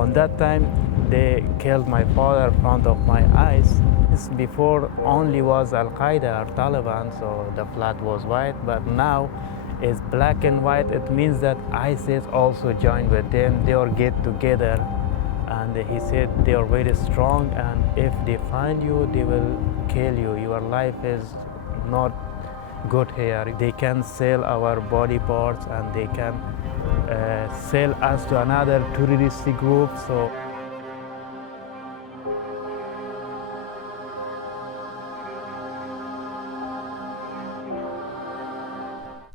On that time, they killed my father in front of my eyes. This before only was Al-Qaeda or Taliban, so the flag was white, but now it's black and white. It means that ISIS also joined with them. They all get together, and he said they are very strong, and if they find you, they will kill you. Your life is not good here. They can sell our body parts, and they can sell us to another terroristic group. So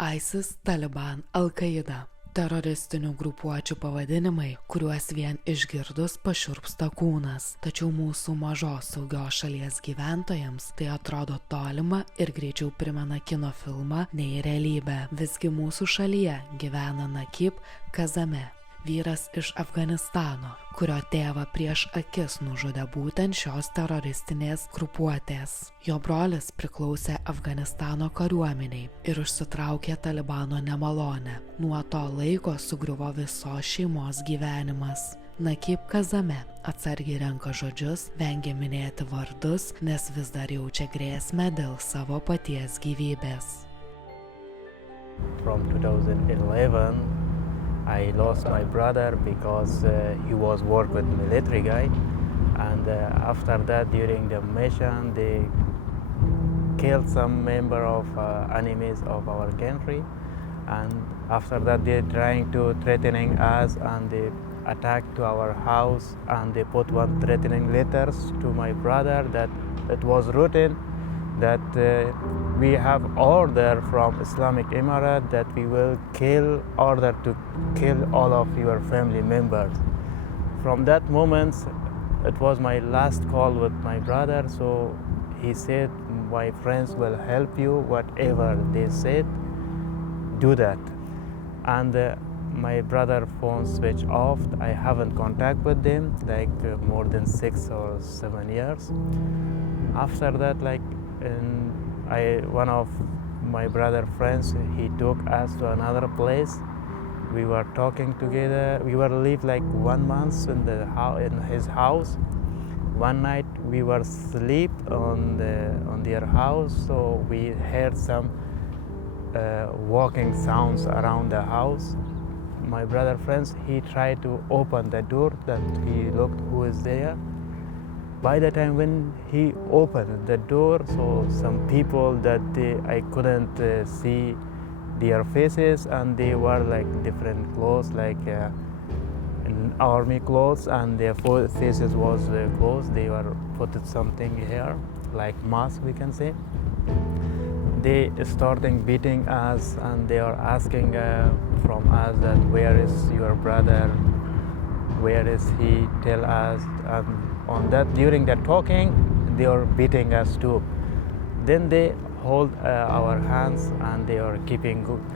ISIS, Taliban, Al-Qaeda – teroristinių grupuočių pavadinimai, kuriuos vien išgirdus pašiurpsta kūnas. Tačiau mūsų mažos saugios šalies gyventojams tai atrodo tolima ir greičiau primena kino filmą nei realybę. Visgi mūsų šalyje gyvena Naqeeb Kazame, vyras iš Afganistano, kurio tėvą prieš akis nužudė būtent šios teroristinės grupuotės. Jo brolis priklausė Afganistano kariuomeniai ir užsitraukė Talibano nemalonę. Nuo to laiko sugriuvo visos šeimos gyvenimas. Naqeeb Kazame atsargiai renka žodžius, vengia minėti vardus, nes vis dar jaučia grėsmę dėl savo paties gyvybės. From 2011, I lost my brother because he was work with military guy, and after that, during the mission, they killed some member of enemies of our country, and after that, they trying to threatening us, and they attacked to our house, and they put one threatening letters to my brother that it was written that we have order from Islamic Emirate that we will order to kill all of your family members. From that moment, it was my last call with my brother, so he said, my friends will help you, whatever they said, do that. And my brother's phone switched off. I haven't contact with them like more than 6 or 7 years. After that, one of my brother's friends, he took us to another place. We were talking together. We were live like 1 month in his house. One night we were sleep on their house, so we heard some walking sounds around the house. My brother friends, he tried to open the door, that he looked who is there. By the time when he opened the door, so some people that I couldn't see their faces, and they were like different clothes, like in army clothes, and their faces was closed. They were put something here, like mask, we can say. They starting beating us, and they are asking from us that where is your brother, where is he? Tell us. During that talking, they are beating us too. Then they hold our hands, and they are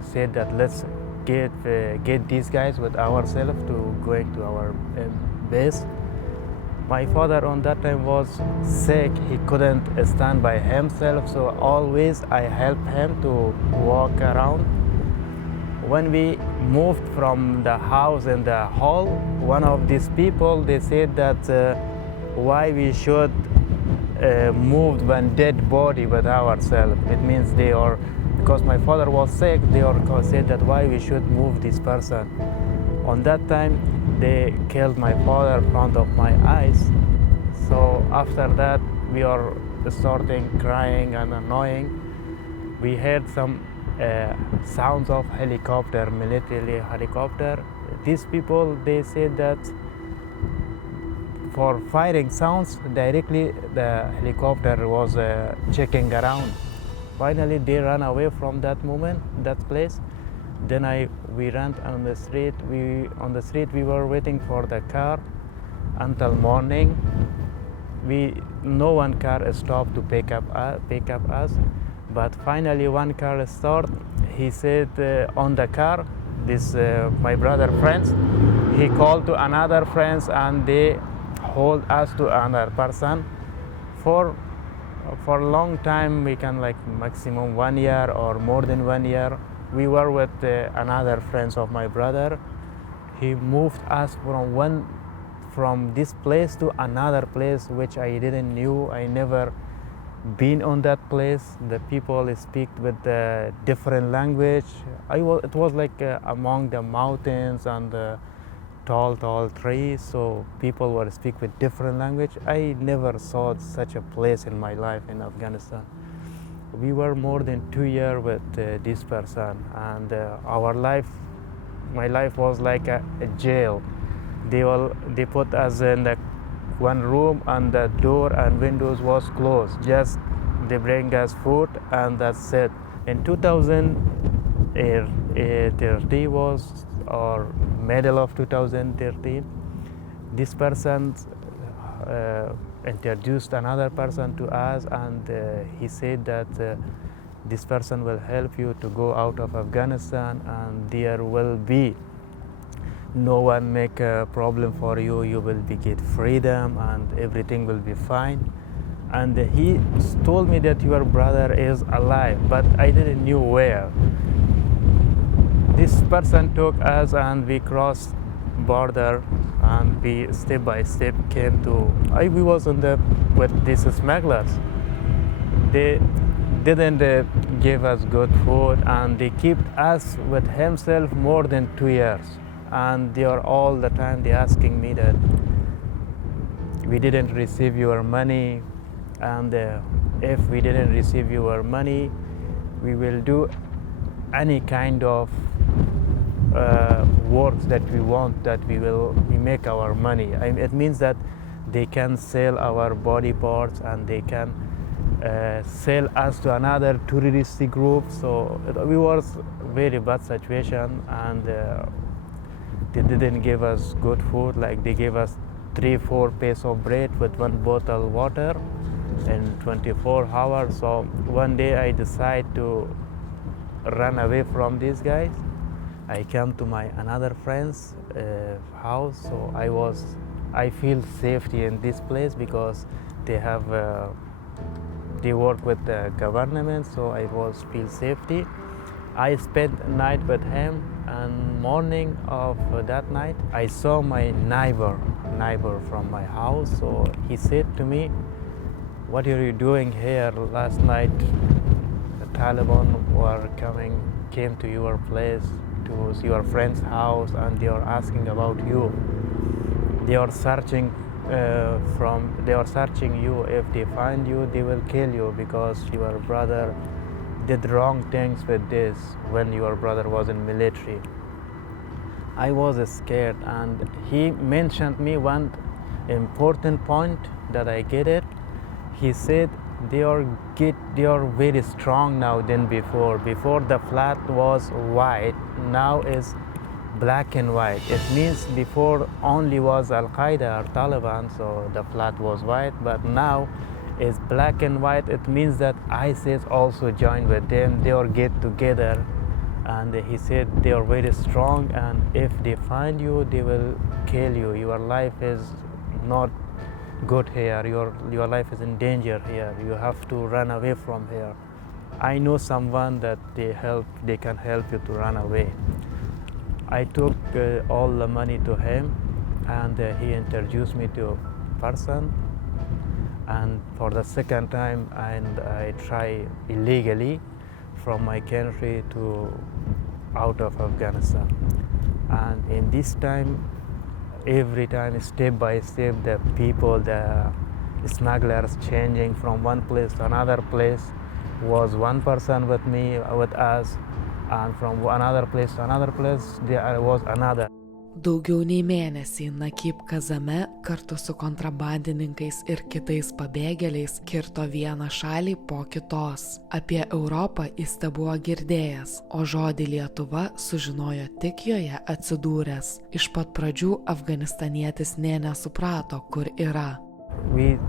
said that let's get these guys with ourselves to going to our base. My father on that time was sick. He couldn't stand by himself, so always I helped him to walk around. When we moved from the house in the hall, one of these people, they said that why we should move one dead body with ourselves. It means because my father was sick, they said that why we should move this person. On that time, they killed my father in front of my eyes. So after that, we are starting crying and annoying. We heard some sounds of helicopter, military helicopter. These people, they said that for firing sounds, directly the helicopter was checking around. Finally, they ran away from that place. Then we ran on the street. On the street, we were waiting for the car until morning. No one car stopped to pick up us. But finally, one car stopped. He said on the car, my brother friends, he called to another friends, and they hold us to another person for a long time. We can maximum 1 year or more than 1 year. We were with another friends of my brother. He moved us from one from this place to another place which I didn't knew. I never been on that place. The people speak with a different language. It was like among the mountains and the tall trees, so people were speak with different language. I never saw such a place in my life in Afghanistan. We were more than 2 years with this person, and my life was like a jail. They put us in the one room, and the door and windows was closed. Just they bring us food, and that's it. In 2013 was, or middle of 2013, this person introduced another person to us, and he said that this person will help you to go out of Afghanistan, and there will be no one make a problem for you. You will get freedom, and everything will be fine. And he told me that your brother is alive, but I didn't know where. This person took us, and we crossed border, and we step by step came to. We was with these smugglers. They didn't give us good food, and they kept us with himself more than 2 years. And they are all the time they asking me that we didn't receive your money, and if we didn't receive your money, we will do any kind of works that we want, that we make our money. It means that they can sell our body parts, and they can sell us to another terroristic group. So we was very bad situation, and they didn't give us good food. Like they gave us 3-4 pieces of bread with 1 bottle water in 24 hours. So one day I decided to run away from these guys. I came to my another friend's house. So I feel safety in this place because they work with the government. So I feel safety. I spent the night with him, and morning of that night I saw my neighbor from my house. So he said to me, "What are you doing here? Last night the Taliban came to your place, to your friend's house, and they are asking about you. They are searching you. If they find you, they will kill you, because your brother did wrong things with this when your brother was in military." I was scared, and he mentioned me one important point that I get it. He said they are very strong now than before. Before the flag was white, now is black and white. It means before only was Al-Qaeda or Taliban, so the flag was white, but now is black and white. It means that ISIS also joined with them. They all get together, and he said they are very strong, and if they find you, they will kill you. Your life is not good here. Your life is in danger here. You have to run away from here. I know someone that they can help you to run away. I took all the money to him, and he introduced me to a person. And for the second time, I try illegally from my country to out of Afghanistan. And in this time, every time, step by step, the smugglers changing from one place to another place. Was one person with me, with us, and from another place to another place, there was another. Daugiau nei mėnesį Naqeeb Kazame kartu su kontrabandininkais ir kitais pabėgėliais kirto vieną šalį po kitos. Apie Europą jis tebuvo girdėjęs, o Žodį Lietuva sužinojo tik joje atsidūręs. Iš pat pradžių afganistanietis nė nesuprato, kur yra.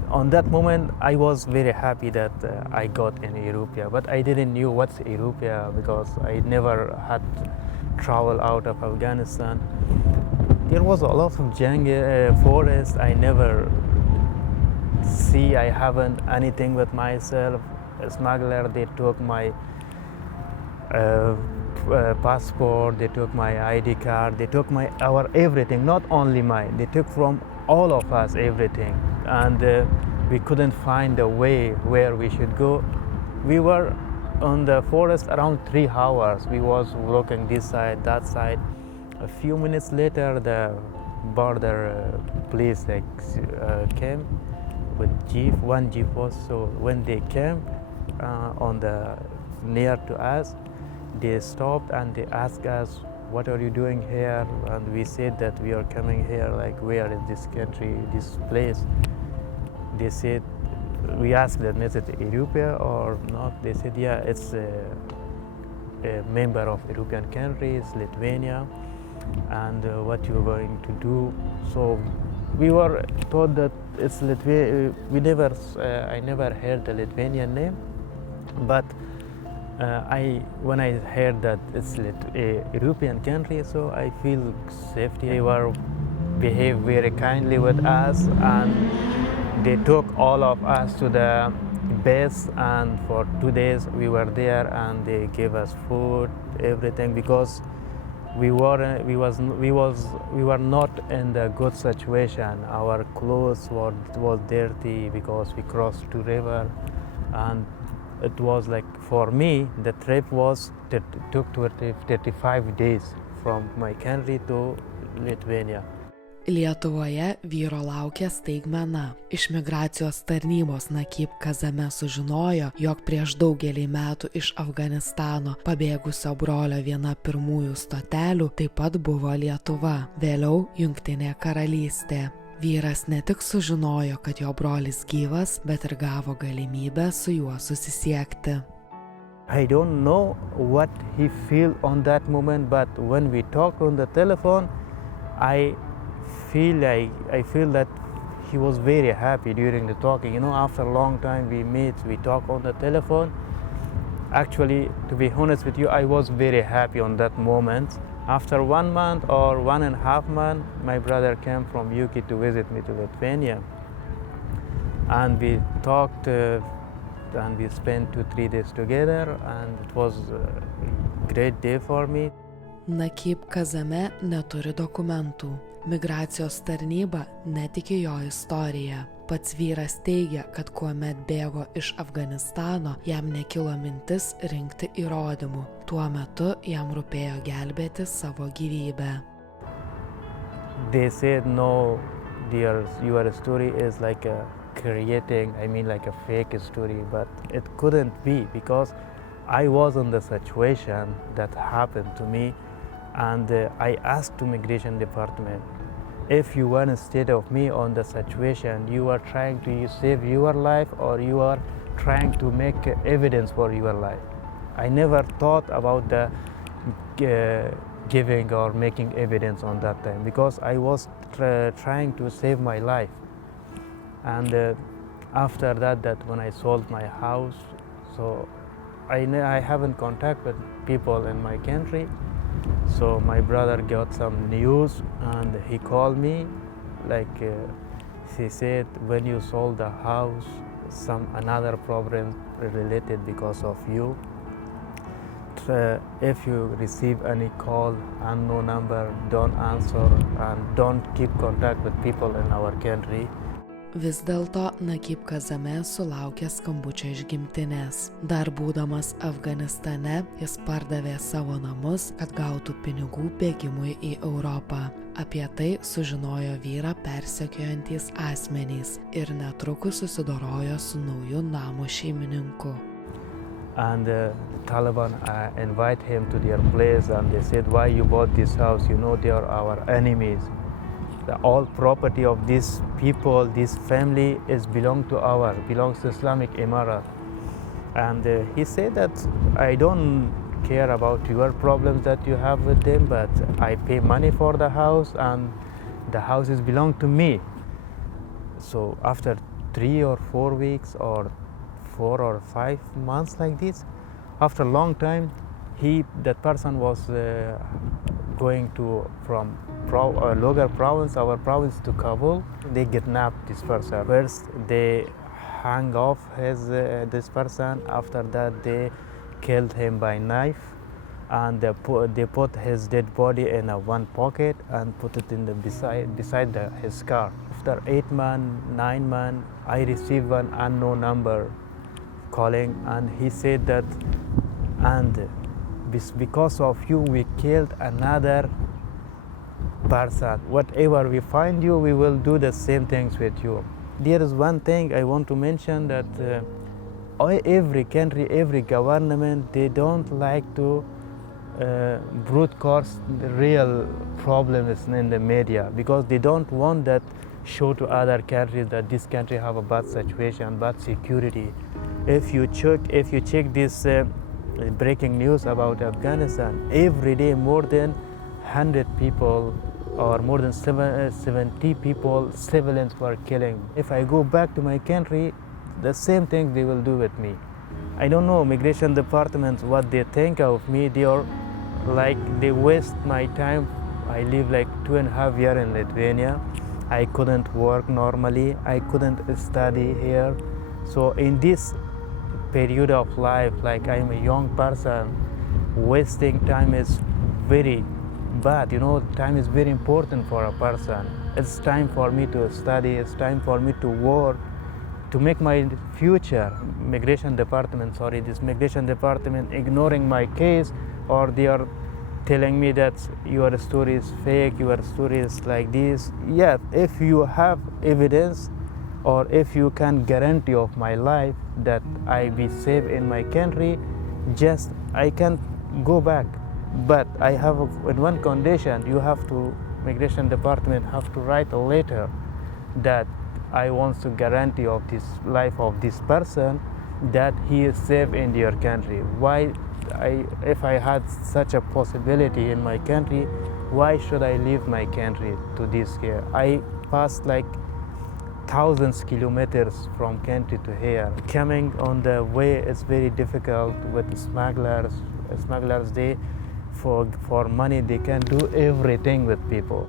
On that moment, I was very happy that I got in Europe, but I didn't know what's Europe because I never had traveled out of Afghanistan. There was a lot of jungle, forest. I never see. I haven't anything with myself. A smuggler, they took my passport. They took my ID card. They took our everything. Not only mine. They took from all of us everything, and we couldn't find a way where we should go. We were on the forest around 3 hours. We was walking this side, that side. A few minutes later, the border police came with jeep. One jeep was, so when they came on the near to us, they stopped and they asked us, "What are you doing here?" And we said that we are coming here, like where is this country, this place? They said, we asked them, is it Ethiopia or not? They said, yeah, it's a member of European countries, Lithuania, and what you're going to do. So we were told that it's Lithuania. I never heard the Lithuanian name, but when I heard that it's a European country, so I feel safety. They were behave very kindly with us, and they took all of us to the base, and for 2 days we were there, and they gave us food, everything, because we were not in the good situation. Our clothes was dirty because we crossed 2 rivers, and it was like, for me, the trip took 35 days from my country to Lithuania. Lietuvoje vyro laukia staigmena. Iš migracijos tarnybos Naqeeb Kazame sužinojo, jog prieš daugelį metų iš Afganistano pabėgusio brolio viena pirmųjų stotelių taip pat buvo Lietuva, vėliau Jungtinė karalystė. Vyras ne tik sužinojo, kad jo brolis gyvas, bet ir gavo galimybę su juo susisiekti. I don't know what he feel on that moment, but when we talked on the telephone, I feel that he was very happy during the talking. You know, after a long time we talk on the telephone. Actually, to be honest with you, I was very happy on that moment. After 1 month or 1.5 months, my brother came from UK to visit me to Lithuania. And we talked and we spent 2-3 days together, and it was a great day for me. Naqeeb Kazame neturi dokumentų. Migracijos tarnyba netiki jo istorija. Pats vyras teigia, kad kuomet bėgo iš Afganistano, jam nekilo mintis rinkti įrodymų. Tuo metu jam rūpėjo gelbėti savo gyvybę. They said, no, dear, your story is like a fake story, but it couldn't be, because I was in the situation that happened to me, and I asked to Migration Department, if you were instead of me on the situation, you are trying to save your life or you are trying to make evidence for your life. I never thought about the giving or making evidence on that time, because I was trying to save my life. And after that when I sold my house, so I haven't contact with people in my country. So my brother got some news and he called me, he said, when you sold the house, another problem related because of you. If you receive any call, unknown number, don't answer and don't keep contact with people in our country. Vis dėlto Naqeeb Kazame sulaukė skambučio iš gimtinės. Dar būdamas Afganistane, jis pardavė savo namus, kad gautų pinigų bėgimui į Europą. Apie tai sužinojo vyrą persekiojantys asmenys ir netrukus susidorojo su nauju namo šeimininku. And Taliban invite him to their place, and they said, why you bought this house? You know they are our enemies. All property of these people, this family belongs to Islamic Emirat. And he said that I don't care about your problems that you have with them, but I pay money for the house and the houses belong to me. So after 3 or 4 weeks or 4 or 5 months like this, after a long time, that person was going from Logar province, our province, to Kabul. They kidnapped this person. First, they hung off this person. After that, they killed him by knife, and they put his dead body in one pocket and put it in beside his car. after 8 months, 9 months, I received one unknown number calling, and he said that, and because of you, we killed another person. Whatever we find you, we will do the same things with you. There is one thing I want to mention, that every country, every government, they don't like to broadcast the real problems in the media, because they don't want that show to other countries that this country have a bad situation, bad security. If you check this breaking news about Afghanistan, every day more than 100 people or more than 70 people, civilians, were killing. If I go back to my country, the same thing they will do with me. I don't know, migration departments, what they think of me. They are like, they waste my time. I live like 2.5 years in Lithuania. I couldn't work normally. I couldn't study here. So in this period of life, like I'm a young person, wasting time is very bad. You know, time is very important for a person. It's time for me to study. It's time for me to work, to make my future. This migration department ignoring my case, or they are telling me that your story is fake, your story is like this. Yeah, if you have evidence, or if you can guarantee of my life that I be safe in my country, just I can go back. But I have in one condition, you have to, migration department have to write a letter that I want to guarantee of this life of this person, that he is safe in your country. Why, if I had such a possibility in my country, why should I leave my country to this here? I passed like thousands of kilometers from country to here. Coming on the way is very difficult with smugglers. Smugglers, they for money they can do everything with people.